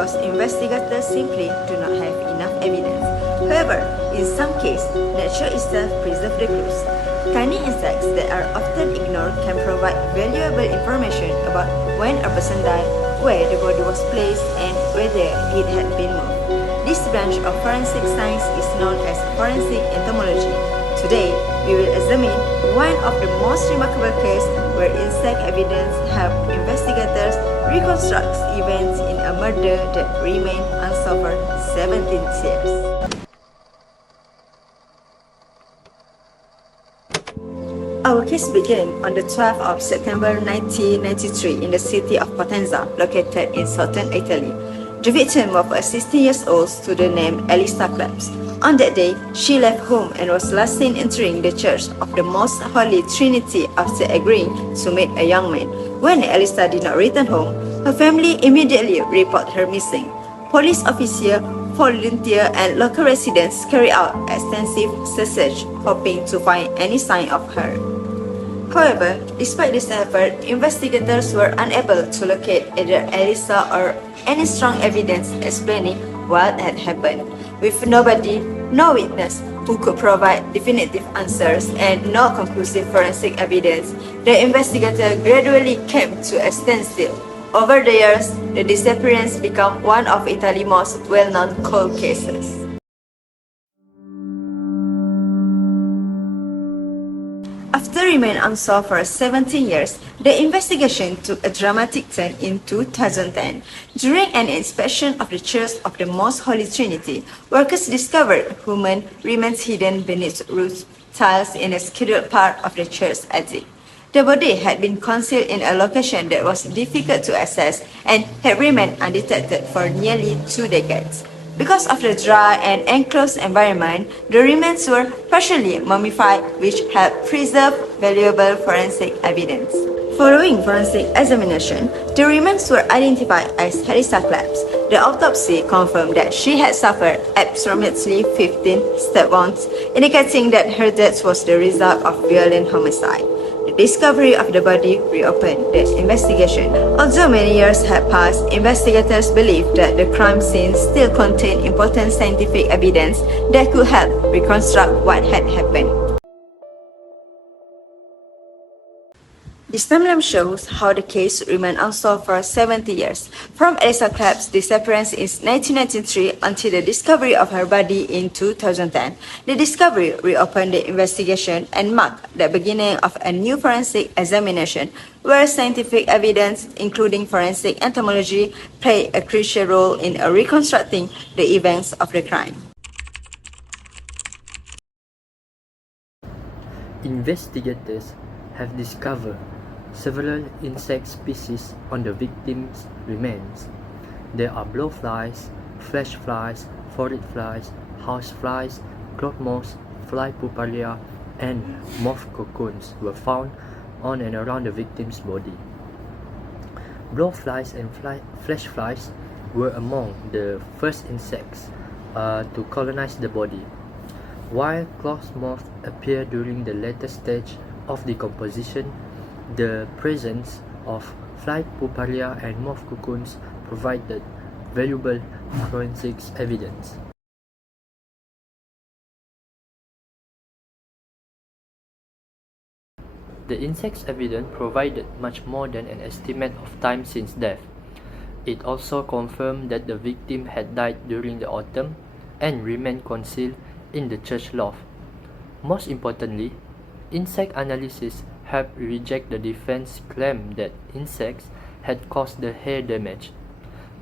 because investigators simply do not have enough evidence. However, in some cases, nature itself preserves the clues. Tiny insects that are often ignored can provide valuable information about when a person died, where the body was placed, and whether it had been moved. This branch of forensic science is known as forensic entomology. Today, we will examine one of the most remarkable cases where insect evidence helped investigators reconstruct events in a murder that remained unsolved for 17 years. Our case began on the 12th of September 1993 in the city of Potenza, located in southern Italy. The victim was a 16-year-old student named Elisa Claps. On that day, she left home and was last seen entering the Church of the Most Holy Trinity after agreeing to meet a young man. When Elisa did not return home, her family immediately reported her missing. Police officers, volunteers, and local residents carried out extensive search, hoping to find any sign of her. However, despite this effort, investigators were unable to locate either Elisa or any strong evidence explaining what had happened. With nobody, no witness who could provide definitive answers, and no conclusive forensic evidence, the investigator gradually came to a standstill. Over the years, the disappearance became one of Italy's most well-known cold cases. After remaining unsolved for 17 years, the investigation took a dramatic turn in 2010. During an inspection of the Church of the Most Holy Trinity, workers discovered human remains hidden beneath roof tiles in a scheduled part of the church attic. The body had been concealed in a location that was difficult to access and had remained undetected for nearly 2 decades. Because of the dry and enclosed environment, the remains were partially mummified, which helped preserve valuable forensic evidence. Following forensic examination, the remains were identified as Elisa Claps. The autopsy confirmed that she had suffered approximately 15 stab wounds, indicating that her death was the result of violent homicide. The discovery of the body reopened the investigation. Although many years had passed, investigators believe that the crime scene still contained important scientific evidence that could help reconstruct what had happened. This timeline shows how the case remained unsolved for 70 years, from Elisa Claps' disappearance in 1993 until the discovery of her body in 2010. The discovery reopened the investigation and marked the beginning of a new forensic examination, where scientific evidence, including forensic entomology, played a crucial role in reconstructing the events of the crime. Investigators have discovered several insect species on the victim's remains. There are blowflies, flesh flies, forage flies, house flies, cloth moths, fly puparia, and moth cocoons were found on and around the victim's body. Blowflies and flesh flies were among the first insects to colonize the body, while cloth moths appear during the later stage of decomposition. The presence of fly puparia and moth cocoons provided valuable forensic evidence. The insect's evidence provided much more than an estimate of time since death. It also confirmed that the victim had died during the autumn and remained concealed in the church loft. Most importantly, insect analysis helped reject the defense claim that insects had caused the hair damage.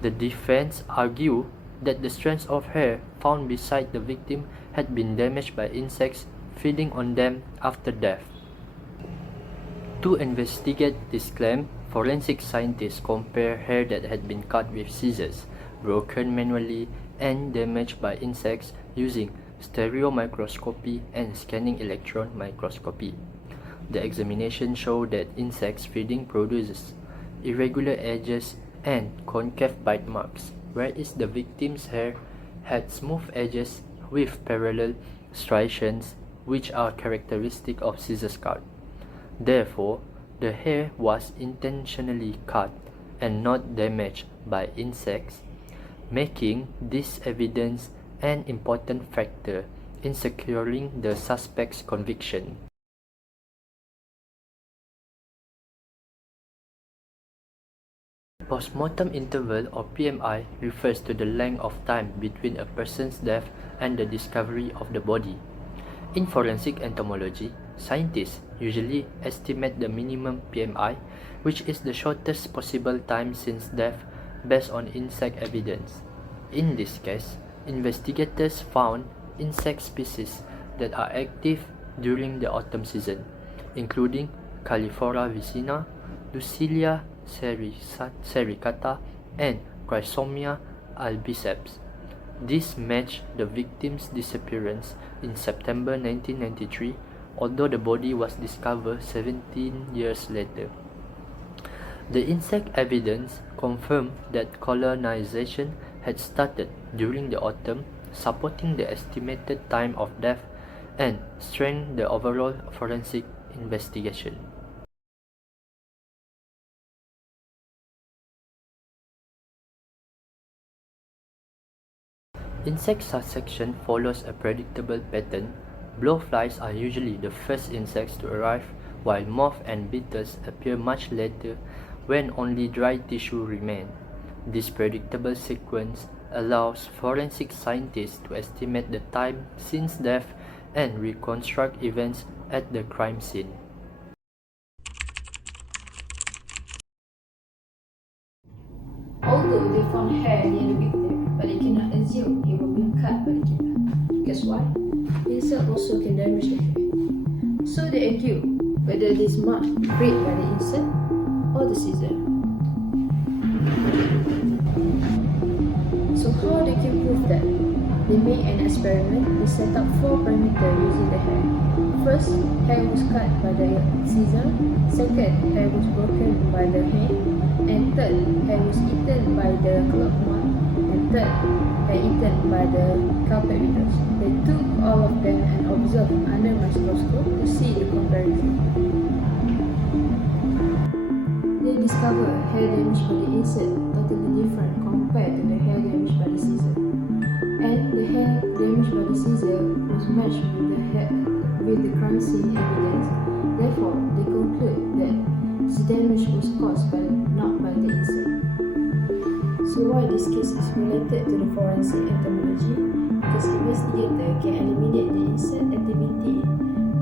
The defense argued that the strands of hair found beside the victim had been damaged by insects feeding on them after death. To investigate this claim, forensic scientists compared hair that had been cut with scissors, broken manually, and damaged by insects using stereomicroscopy and scanning electron microscopy. The examination showed that insects feeding produces irregular edges and concave bite marks, whereas the victim's hair had smooth edges with parallel striations, which are characteristic of scissors cut. Therefore, the hair was intentionally cut and not damaged by insects. making this evidence an important factor in securing the suspect's conviction. Postmortem interval, or PMI, refers to the length of time between a person's death and the discovery of the body. In forensic entomology, scientists usually estimate the minimum PMI, which is the shortest possible time since death based on insect evidence. In this case, investigators found insect species that are active during the autumn season, including Calliphora vicina, Lucilia sericata, and Chrysomia albiceps. This matched the victim's disappearance in September 1993, although the body was discovered 17 years later. The insect evidence confirmed that colonization had started during the autumn, supporting the estimated time of death and strengthened the overall forensic investigation. Insect succession follows a predictable pattern. Blowflies are usually the first insects to arrive, while moths and beetles appear much later when only dry tissue remains. This predictable sequence allows forensic scientists to estimate the time since death and reconstruct events at the crime scene. Although they found hair near the victim, but they cannot assume it was being cut by the killer. Guess why? Insect also can damage the hair. So they argue whether this mark bred by the insect or the scissor. So how they can prove that? They made an experiment. They set up 4 parameters using the hair. First, hair was cut by the scissor. Second, hair was broken by the hand. And third, hair was eaten by the club moth. And third, hair eaten by the carpet beetles. They took all of them and observed under microscope to see the comparison. They discovered hair damage by the insect totally different compared to the hair damage by the scissor. And the hair damage by the scissor was matched with the crime scene evidence. Therefore, they conclude that the damage was caused not by the insect. So why this case is related to the forensic entomology? Because investigator can eliminate the insect activity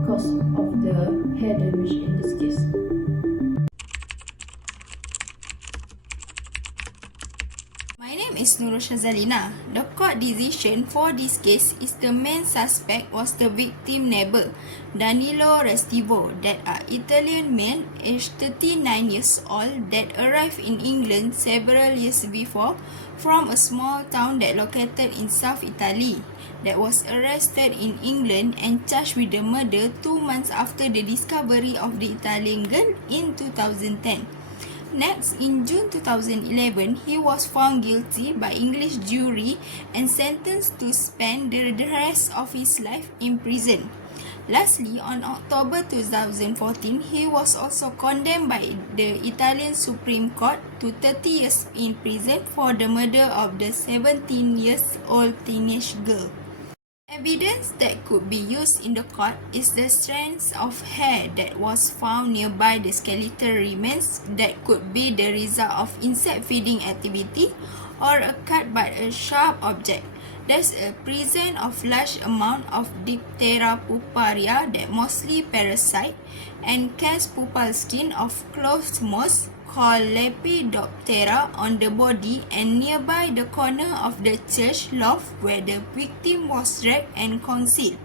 cause of the hair damage in this case. My name is Shazalina. The court decision for this case is the main suspect was the victim neighbor, Danilo Restivo, that are Italian male aged 39 years old that arrived in England several years before from a small town that located in South Italy, that was arrested in England and charged with the murder 2 months after the discovery of the Italian girl in 2010. Next, in June 2011, he was found guilty by English jury and sentenced to spend the rest of his life in prison. Lastly, on October 2014, he was also condemned by the Italian Supreme Court to 30 years in prison for the murder of the 17-year-old teenage girl. Evidence that could be used in the court is the strands of hair that was found nearby the skeletal remains that could be the result of insect feeding activity or a cut by a sharp object. There's a presence of large amount of Diptera puparia that mostly parasite and cast pupal skin of closed moths called Lepidoptera on the body and nearby the corner of the church loft where the victim was dragged and concealed.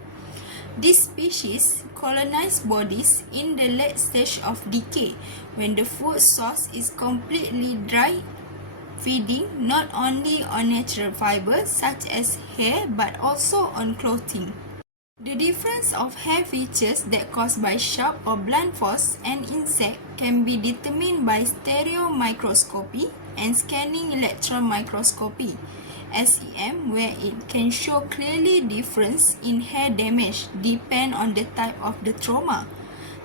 This species colonize bodies in the late stage of decay when the food source is completely dry, feeding not only on natural fibers such as hair but also on clothing. The difference of hair features that caused by sharp or blunt force and insect can be determined by stereomicroscopy and scanning electron microscopy (SEM), where it can show clearly difference in hair damage depend on the type of the trauma.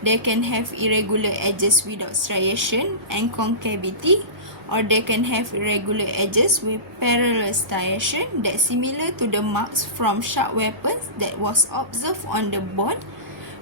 They can have irregular edges without striation and concavity, or they can have irregular edges with parallel striation that's similar to the marks from sharp weapons that was observed on the bone,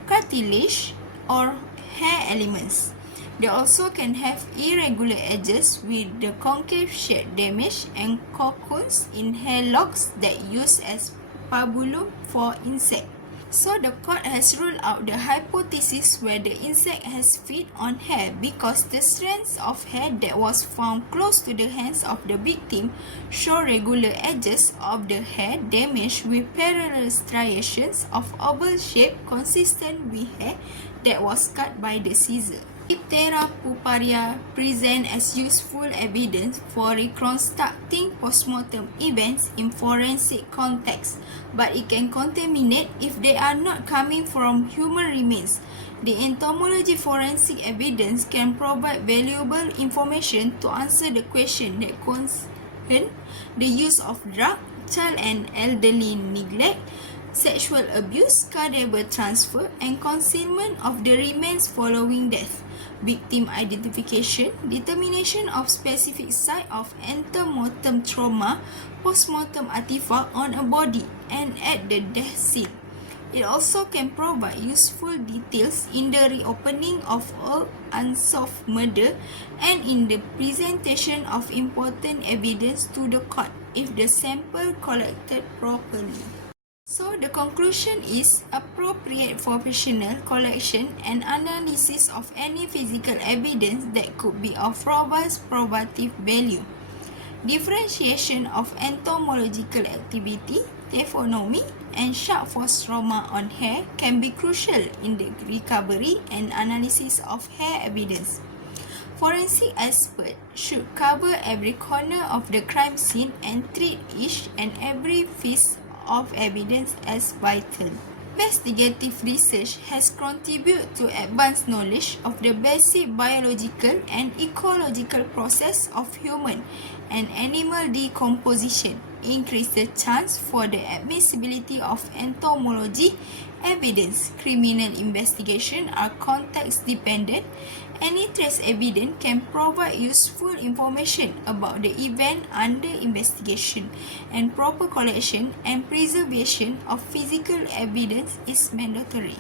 cartilage, or hair elements. They also can have irregular edges with the concave shape damage and cocoons in hair locks that use as pabulum for insect. So the court has ruled out the hypothesis where the insect has fed on hair because the strands of hair that was found close to the hands of the victim show regular edges of the hair damage with parallel striations of oval shape consistent with hair that was cut by the scissor. Chpater puparia present as useful evidence for reconstructing postmortem events in forensic context, but it can contaminate if they are not coming from human remains. The entomology forensic evidence can provide valuable information to answer the question that concern the use of drug, child and elderly neglect, sexual abuse, cadaver transfer, and concealment of the remains following death, victim identification, determination of specific site of antemortem trauma, postmortem artifact on a body, and at the death scene. It also can provide useful details in the reopening of all unsolved murder and in the presentation of important evidence to the court if the sample collected properly. So the conclusion is appropriate professional collection and analysis of any physical evidence that could be of robust probative value. Differentiation of entomological activity, taphonomy, and sharp force trauma on hair can be crucial in the recovery and analysis of hair evidence. Forensic experts should cover every corner of the crime scene and treat each and every piece of evidence as vital. Investigative research has contributed to advanced knowledge of the basic biological and ecological process of human and animal decomposition, increase the chance for the admissibility of entomology evidence. Criminal investigation are context dependent. Any trace evidence can provide useful information about the event under investigation, and proper collection and preservation of physical evidence is mandatory.